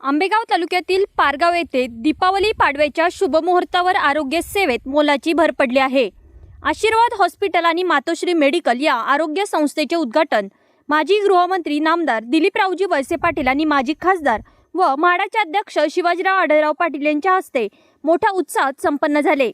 आंबेगाव तालुक्यातील पारगाव येथे दीपावली पाडव्याच्या शुभमुहूर्तावर आरोग्य सेवेत मोलाची भर पडली आहे. आशीर्वाद हॉस्पिटल आणि मातोश्री मेडिकल या आरोग्य संस्थेचे उद्घाटन माजी गृहमंत्री नामदार दिलीपरावजी वळसे पाटील आणि माजी खासदार व म्हाडाचे अध्यक्ष शिवाजीराव आढळराव पाटील यांच्या हस्ते मोठ्या उत्साहात संपन्न झाले.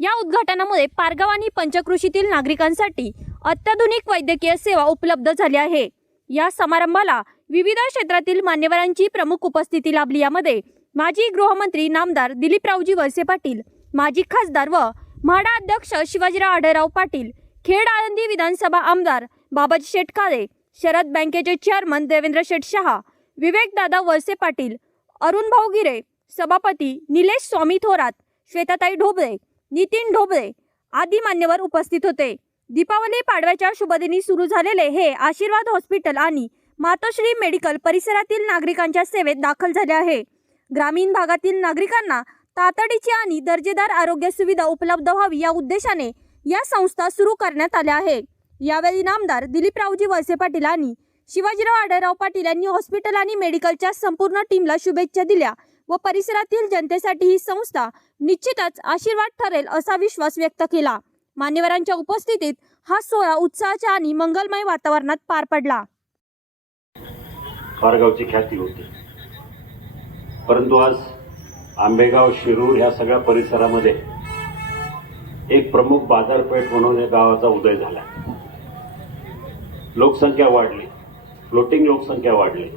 या उद्घाटनामुळे पारगाव आणि पंचकृषीतील नागरिकांसाठी अत्याधुनिक वैद्यकीय सेवा उपलब्ध झाली आहे. या समारंभाला विविध क्षेत्रातील मान्यवरांची प्रमुख उपस्थिती लाभली यामध्ये माजी गृहमंत्री नामदार दिलीपरावजी वळसे पाटील माजी खासदार व म्हाडा अध्यक्ष शिवाजीराव आढळराव पाटील खेड आळंदी विधानसभा आमदार बाबाजी शेटकाळे शरद बँकेचे चेअरमन देवेंद्र शेठ शहा विवेकदादा वळसे पाटील अरुण भाऊ गिरे सभापती निलेश स्वामी थोरात श्वेताताई ढोबळे नितीन ढोबळे आदी मान्यवर उपस्थित होते. दीपावली पाडव्याच्या शुभदिनी सुरू झालेले हे आशीर्वाद हॉस्पिटल आणि मातोश्री मेडिकल परिसरातील नागरिकांच्या सेवेत दाखल झाले आहे. ग्रामीण भागातील नागरिकांना तातडीची आणि दर्जेदार आरोग्य सुविधा उपलब्ध व्हावी या उद्देशाने या संस्था सुरू करण्यात आल्या आहे. यावेळी नामदार दिलीपरावजी वळसे पाटील आणि शिवाजीराव आढळराव पाटील यांनी हॉस्पिटल आणि मेडिकलच्या संपूर्ण टीमला शुभेच्छा दिल्या व परिसरातील जनतेसाठी ही संस्था निश्चितच आशीर्वाद ठरेल असा विश्वास व्यक्त केला. मान्यवरांच्या उपस्थितीत हा सोहळा उत्साहाच्या आणि मंगलमय वातावरणात पार पडला. पारगावची ख्याती होती. परंतु आज आंबेगाव शिरूर ह्या सगळ्या परिसरामध्ये एक प्रमुख बाजारपेठ म्हणून या गावाचा उदय झाला. लोकसंख्या वाढली. फ्लोटिंग लोकसंख्या वाढली.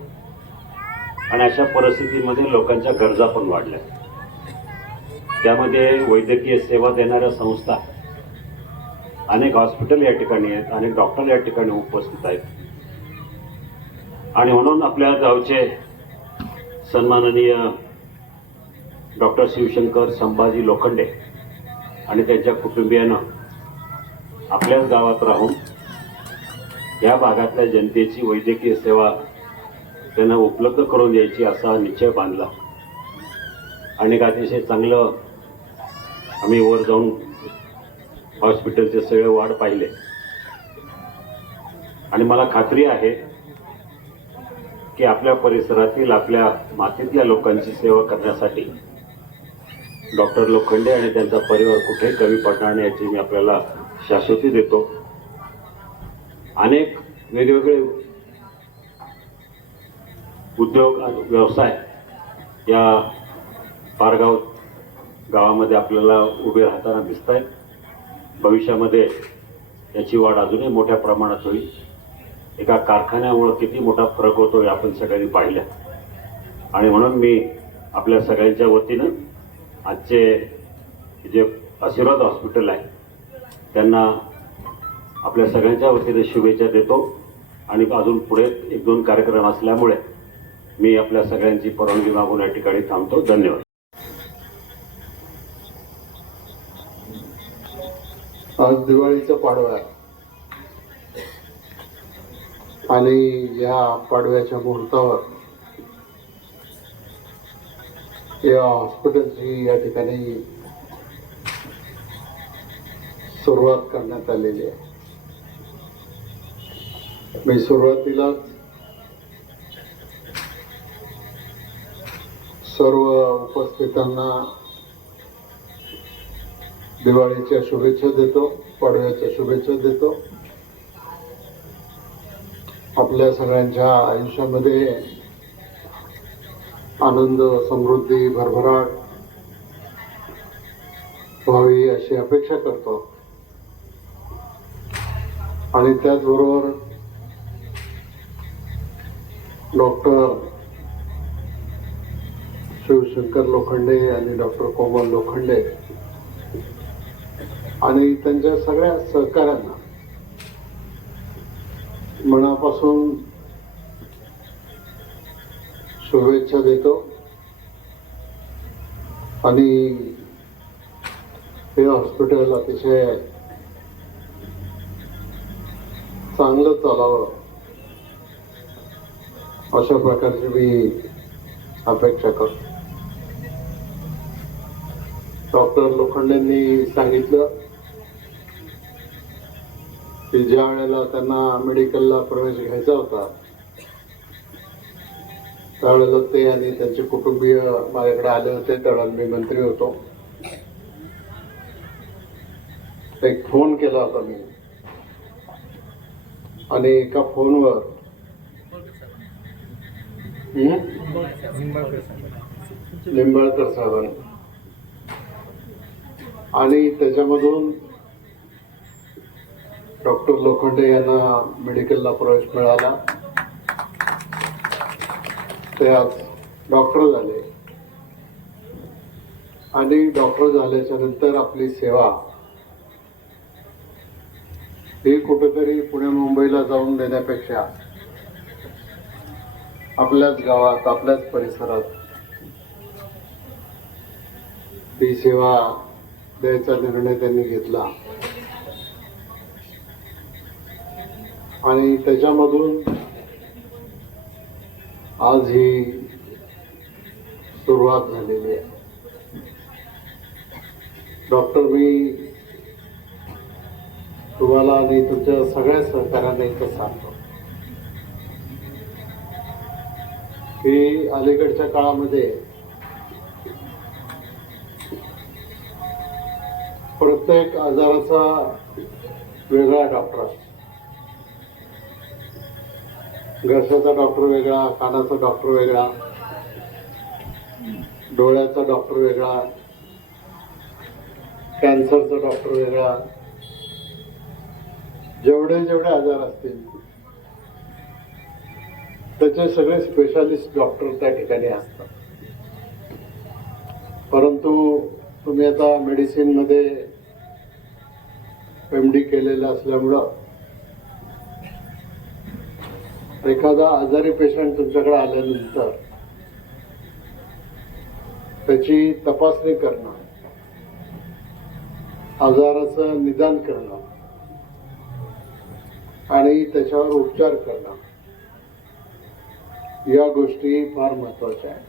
आणि अशा परिस्थितीमध्ये लोकांच्या गरजा पण वाढल्या. त्यामध्ये वैद्यकीय सेवा देणाऱ्या संस्था अनेक हॉस्पिटल या ठिकाणी आहेत अनेक डॉक्टर या ठिकाणी उपस्थित आहेत. आणि म्हणून आपल्या गावचे सन्माननीय डॉक्टर शिवशंकर संभाजी लोखंडे आणि त्यांच्या कुटुंबियानं आपल्याच गावात राहून या भागातल्या जनतेची वैद्यकीय सेवा त्यांना उपलब्ध करून द्यायची असा निश्चय बांधला. आणि अतिशय चांगलं आम्ही वर जाऊन हॉस्पिटलचे सगळे वाढ पाहिले. आणि मला खात्री आहे की आपल्या परिसरातील आपल्या मातीतल्या लोकांची सेवा करण्यासाठी डॉक्टर लोखंडे आणि त्यांचा परिवार कुठेही कमी पडणार नाही याची मी आपल्याला शाश्वती देतो. अनेक वेगवेगळे उद्योग व्यवसाय या पारगाव गावामध्ये आपल्याला उभे राहताना दिसत आहेत भविष्यामध्ये याची वाढ अजूनही मोठ्या प्रमाणात होईल. एका कारखान्यामुळं किती मोठा फरक होतो हे आपण सगळ्यांनी पाहिलं. आणि म्हणून मी आपल्या सगळ्यांच्या वतीनं आजचे जे आशीर्वाद हॉस्पिटल आहे त्यांना आपल्या सगळ्यांच्या वतीने शुभेच्छा देतो. आणि अजून पुढे एक दोन कार्यक्रम असल्यामुळे मी आपल्या सगळ्यांची परवानगी मागून या ठिकाणी थांबतो. धन्यवाद. आज दिवाळीचा पाडवा आहे. आणि या पाडव्याच्या मुहूर्तावर या हॉस्पिटलची या ठिकाणी सुरुवात करण्यात आलेली आहे. मी सुरुवातीलाच सर्व उपस्थितांना दिवाळीच्या शुभेच्छा देतो पाडव्याच्या शुभेच्छा देतो. आपल्या सगळ्यांच्या आयुष्यामध्ये आनंद समृद्धी भरभराट व्हावी अशी अपेक्षा करतो. आणि त्याचबरोबर डॉक्टर शिवशंकर लोखंडे आणि डॉक्टर कोमल लोखंडे आणि त्यांच्या सगळ्या सहकाऱ्यांना मनापासून शुभेच्छा देतो. आणि हे हॉस्पिटल अतिशय चांगलं चालावं अशा प्रकारची मी अपेक्षा करतो. डॉक्टर लोखंडेंनी सांगितलं की ज्या वेळेला त्यांना मेडिकलला प्रवेश घ्यायचा होता त्यावेळेला ते आणि त्यांचे कुटुंबीय माझ्याकडे आले होते त्यावेळेला मी मंत्री होतो. एक फोन केला होता मी. आणि एका फोनवर निंबाळकर साहेबांनी. आणि त्याच्यामधून डॉक्टर लोखंडे यांना मेडिकलला प्रवेश मिळाला. ते आज डॉक्टर झाले. आणि डॉक्टर झाल्याच्यानंतर आपली सेवा ही कुठेतरी पुणे मुंबईला जाऊन देण्यापेक्षा आपल्याच गावात आपल्याच परिसरात ही सेवा द्यायचा निर्णय त्यांनी घेतला. आणि त्याच्यामधून आज ही सुरुवात झालेली आहे. डॉक्टर मी तुम्हाला आणि तुमच्या सगळ्या सहकाऱ्यांना इथं सांगतो की अलीकडच्या काळामध्ये प्रत्येक आजाराचा वेगळा डॉक्टर असतो. घशाचा डॉक्टर वेगळा कानाचा डॉक्टर वेगळा डोळ्याचा डॉक्टर वेगळा कॅन्सरचा डॉक्टर वेगळा. जेवढे जेवढे आजार असतील त्याचे सगळे स्पेशालिस्ट डॉक्टर त्या ठिकाणी असतात. परंतु तुम्ही आता मेडिसिनमध्ये एम डी केलेलं असल्यामुळं एखादा आजारी पेशंट तुमच्याकडे आल्यानंतर त्याची तपासणी करणं आजाराचं निदान करणं आणि त्याच्यावर उपचार करणं या गोष्टी फार महत्त्वाच्या आहेत.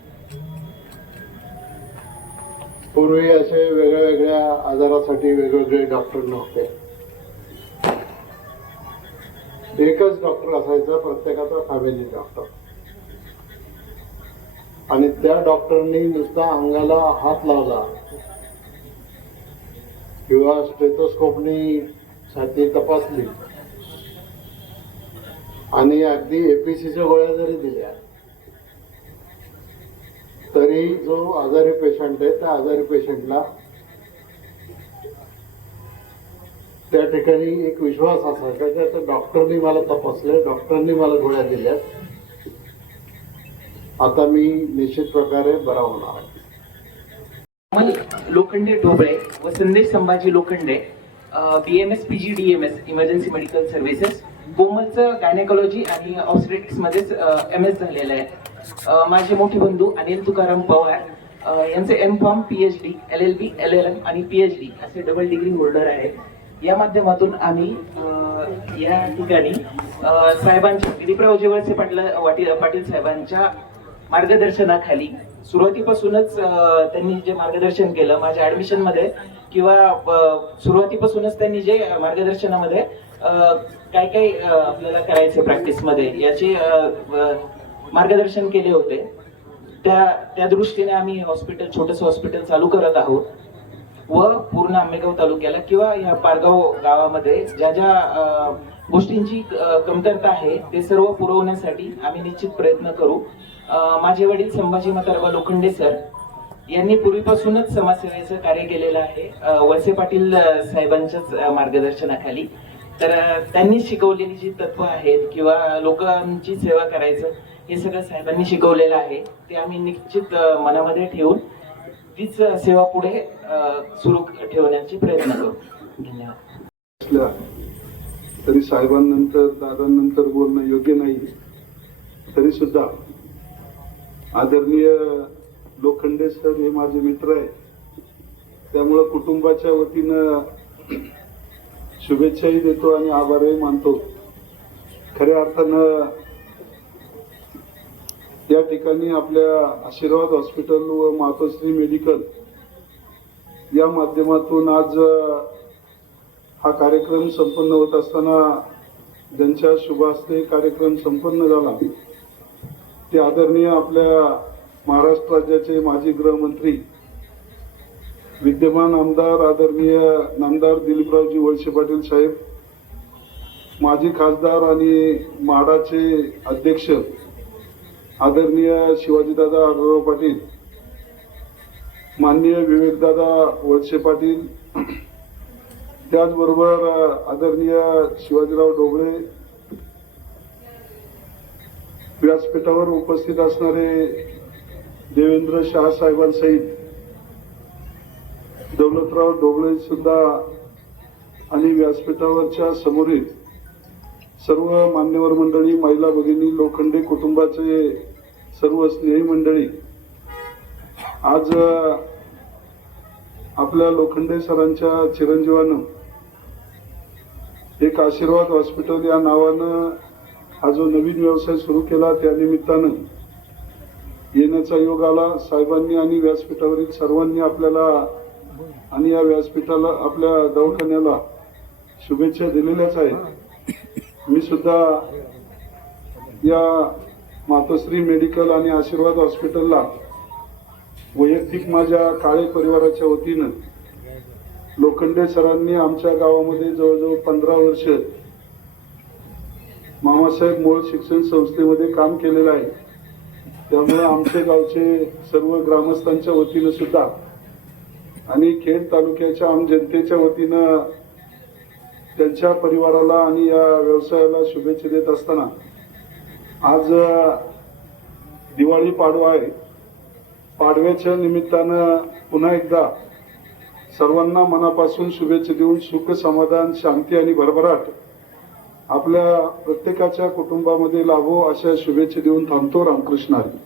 पूर्वी असे वेगळ्या वेगळ्या आजारासाठी वेगवेगळे डॉक्टर नव्हते. एकच डॉक्टर असायचा प्रत्येकाचा फॅमिली डॉक्टर आणि त्या डॉक्टरनी नुसता अंगाला हात लावला. किंवा स्टेथोस्कोपनी छाती तपासली. आणि अगदी एपीसीच्या गोळ्या जरी दिल्या तरी जो आजारी पेशंट आहे त्या आजारी पेशंटला त्या ठिकाणी एक विश्वास असायचा की आता डॉक्टरनी मला तपासले डॉक्टरनी मला गोळ्या दिल्यात आता मी निश्चित प्रकारे बरा होणार आहे. लोखंडे ढोबळे व Sandesh Sambhaji Lokhande B M S P G D M S emergency medical services कोमलचं gynaecology आणि ऑब्स्टेटिक्स मध्येच एम एस झालेलं आहे. माझे मोठे बंधू अनिल तुकाराम पवार यांचे M pharm P H D L L B L L M आणि पी एच डी असे डबल डिग्री होल्डर आहेत. या माध्यमातून आम्ही या ठिकाणी साहेबांच्या दिलीपरावजी वळसे पाटील वाटी- पाटील साहेबांच्या मार्गदर्शनाखाली सुरुवातीपासूनच त्यांनी जे मार्गदर्शन केलं माझ्या ऍडमिशनमध्ये किंवा सुरुवातीपासूनच त्यांनी जे मार्गदर्शनामध्ये काय काय आपल्याला करायचे प्रॅक्टिसमध्ये याचे मार्गदर्शन केले होते. त्या त्या दृष्टीने आम्ही हॉस्पिटल छोटंसं हॉस्पिटल चालू करत आहोत. व पूर्ण आंबेगाव तालुक्याला किंवा या पारगाव गावामध्ये ज्या ज्या गोष्टींची कमतरता आहे ते सर्व पुरवण्यासाठी आम्ही निश्चित प्रयत्न करू. माझे वडील संभाजी म्हातारबा लोखंडे सर यांनी पूर्वीपासूनच समाजसेवेचं कार्य केलेलं आहे. वळसे पाटील साहेबांच्याच मार्गदर्शनाखाली. तर त्यांनी शिकवलेली जी तत्व आहेत किंवा लोकांची सेवा करायचं हे सगळं साहेबांनी शिकवलेलं आहे ते आम्ही निश्चित मनामध्ये ठेवून तीच सेवा पुढे सुरू ठेवण्याचे प्रयत्न करू. धन्यवाद. असल्या तरी साहेबांनंतर दादांनंतर बोलणं योग्य नाही. तरी सुद्धा आदरणीय लोखंडे सर हे माझे मित्र आहे त्यामुळं कुटुंबाच्या वतीनं शुभेच्छाही देतो आणि आभारही मानतो. खऱ्या अर्थानं या ठिकाणी आपल्या आशीर्वाद हॉस्पिटल व मातोश्री मेडिकल या माध्यमातून आज हा कार्यक्रम संपन्न होत असताना ज्यांच्या शुभास्ते कार्यक्रम संपन्न झाला ते आदरणीय आपल्या महाराष्ट्र राज्याचे माजी गृहमंत्री विद्यमान आमदार आदरणीय नामदार दिलीपरावजी वळसे पाटील साहेब माजी खासदार आणि म्हाडाचे अध्यक्ष आदरणीय शिवाजीदादा आढळराव पाटील माननीय विवेकदादा वळसे पाटील त्याचबरोबर आदरणीय शिवाजीराव ढोबळे व्यासपीठावर उपस्थित असणारे देवेंद्र शहा साहेबांसहित दौलतराव ढोबळे सुद्धा आणि व्यासपीठावरच्या समोरील सर्व मान्यवर मंडळी महिला भगिनी लोखंडे कुटुंबाचे सर्व स्नेही मंडळी आज आपल्या लोखंडे सरांच्या चिरंजीवानं एक आशीर्वाद हॉस्पिटल या नावानं हा जो नवीन व्यवसाय सुरू केला त्या निमित्तानं येण्याचा योग आला. साहेबांनी आणि व्यासपीठावरील सर्वांनी आपल्याला आणि या व्यासपीठाला आपल्या दवाखान्याला शुभेच्छा दिलेल्याच आहेत. मी सुद्धा या मातोश्री मेडिकल आणि आशीर्वाद हॉस्पिटलला वैयक्तिक माझ्या काळे परिवाराच्या वतीनं लोखंडे सरांनी आमच्या गावामध्ये जवळजवळ पंधरा वर्ष मामासाहेब मूळ शिक्षण संस्थेमध्ये काम केलेलं आहे. त्यामुळे आमच्या गावचे सर्व ग्रामस्थांच्या वतीनं सुद्धा आणि खेड तालुक्याच्या आम जनतेच्या वतीनं त्यांच्या परिवाराला आणि या व्यवसायाला शुभेच्छा देत असताना आज दिवाळी पाडवा आहे. पाडव्याच्या निमित्तानं पुन्हा एकदा सर्वांना मनापासून शुभेच्छा देऊन सुख समाधान शांती आणि भरभराट आपल्या प्रत्येकाच्या कुटुंबामध्ये लाभो अशा शुभेच्छा देऊन थांबतो रामकृष्ण हरी.